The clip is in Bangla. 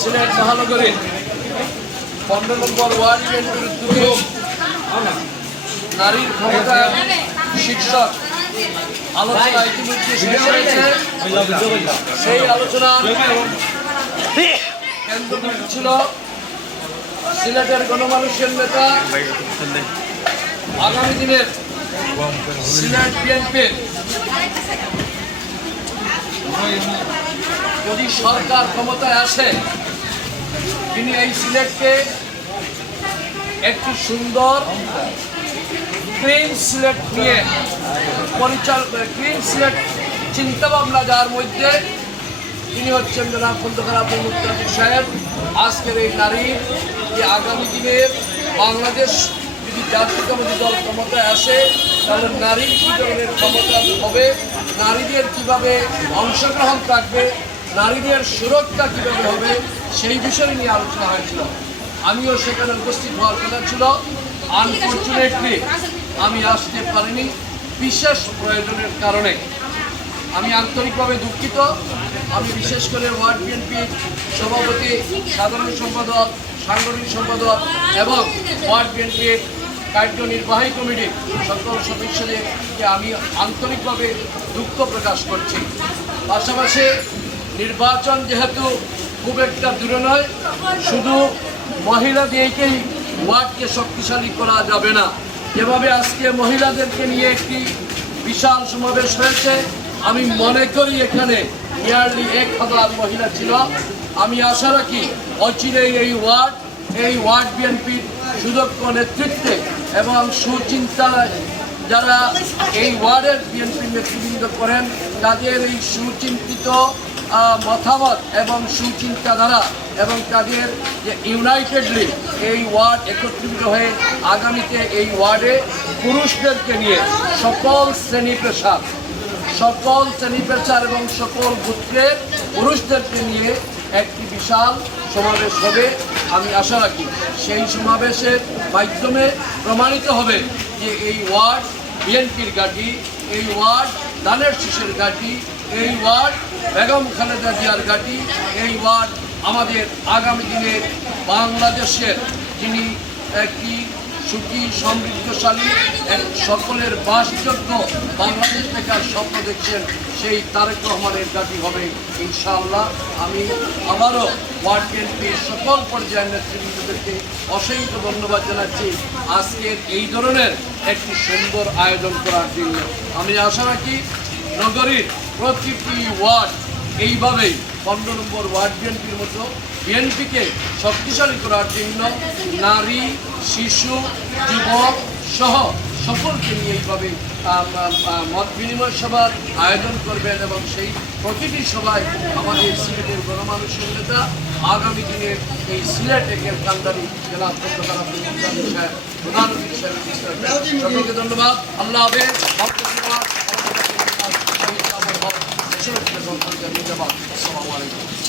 সিলেট মহানগরীর পনেরো নম্বর ওয়ার্ড ইউনিয়নের উদ্যোগে নারীর ক্ষমতা শীর্ষক আলোচনা ইতিমধ্যে শেষ হয়েছে সেই আলোচনা কেন্দ্রবিন্দু ছিল সিলেটের গণমানুষের নেতা আগামী দিনের সিলেট বিএনপির যদি সরকার ক্ষমতায় আসে, তিনি এই সিলেটকে একটি সুন্দর ক্লিন সিলেট নিয়ে পরিচালক ক্লিন সিলেট চিন্তা ভাবনা যার মধ্যে তিনি হচ্ছেন জনাব খন্দকার আব্দুল মুক্তাদির সাহেব। আজকের এই নারী যে আগামী দিনে বাংলাদেশ যদি জাতীয়তাবাদী দল ক্ষমতায় আসে, তাহলে নারীর কী ধরনের ক্ষমতা হবে। নারীদের কীভাবে অংশগ্রহণ থাকবে, নারীদের সুরক্ষা কীভাবে হবে, সেই বিষয় নিয়ে আলোচনা হয়েছিল। আমিও সেখানে উপস্থিত হওয়ার কথা ছিল। আনফর্চুনেটলি আমি আসতে পারিনি। বিশেষ প্রয়োজনের কারণে। আমি আন্তরিকভাবে দুঃখিত। আমি বিশেষ করে ওয়ার্ড বিএনপির সভাপতি, সাধারণ সম্পাদক সাংগঠনিক সম্পাদক এবং ওয়ার্ড বিএনপির কার্যনির্বাহী কমিটির সকল সদস্যদেরকে আমি আন্তরিকভাবে দুঃখ প্রকাশ করছি। পাশাপাশি নির্বাচন যেহেতু খুব একটা দূরে নয়, শুধু মহিলা দিয়েকেই ওয়ার্ডকে শক্তিশালী করা যাবে না। যেভাবে আজকে মহিলাদেরকে নিয়ে একটি বিশাল সমাবেশ হয়েছে আমি মনে করি এখানে নিয়ারলি এক হাজার মহিলা ছিল। আমি আশা রাখি অচিরেই এই ওয়ার্ড এই ওয়ার্ড বিএনপির সুদক্ষ নেতৃত্বে এবং সুচিন্তায় যারা এই ওয়ার্ডের বিএনপি নেতৃবৃন্দ করেন, তাদের এই সুচিন্তিত মতামত এবং সুচিন্তাধারা এবং তাদের যে ইউনাইটেডলি এই ওয়ার্ড একত্রিত হয়ে আগামীতে এই ওয়ার্ডে পুরুষদেরকে নিয়ে সকল শ্রেণি পেশা সকল শ্রেণি পেশার এবং সকল গোত্রের পুরুষদেরকে নিয়ে একটি বিশাল সমাবেশ হবে। আমি আশা রাখি সেই সমাবেশের মাধ্যমে প্রমাণিত হবে যে এই ওয়ার্ড বিএনপির ঘাঁটি, এই ওয়ার্ড দানের শীষের ঘাঁটি, এই ওয়ার্ড বেগম খালেদা জিয়ার ঘাঁটি, এই ওয়ার্ড আমাদের আগামী দিনের বাংলাদেশের যিনি একটি সুখী, সমৃদ্ধশালী এক সকলের বাসযোগ্য বাংলাদেশ দেখার স্বপ্ন দেখছেন সেই তারেক রহমানের গাড়ি হবে ইনশাআল্লাহ। আমি আবারও ওয়ার্ড বিএনপির সকল পর্যায়ের নেতৃবৃন্দদেরকে অসংখ্য ধন্যবাদ জানাচ্ছি। আজকের এই ধরনের একটি সুন্দর আয়োজন করার জন্য আমি আশা রাখি নগরীর প্রতিটি ওয়ার্ড এইভাবেই পনেরো নম্বর ওয়ার্ড বিএনপির মতো বিএনপিকে শক্তিশালী করার জন্য নারী, শিশু, যুবক সহ সকলকে নিয়ে এইভাবে মত বিনিময় সভার আয়োজন করবেন এবং সেই প্রতিটি সভায় আমাদের সিলেটের গণমানুষের নেতা, আগামী দিনের এই সিলেট একের কান্দারি জেলা সাহেব, প্রধান সকলকে ধন্যবাদ। আল্লাহ হাফেজ। আসসালামু আলাইকুম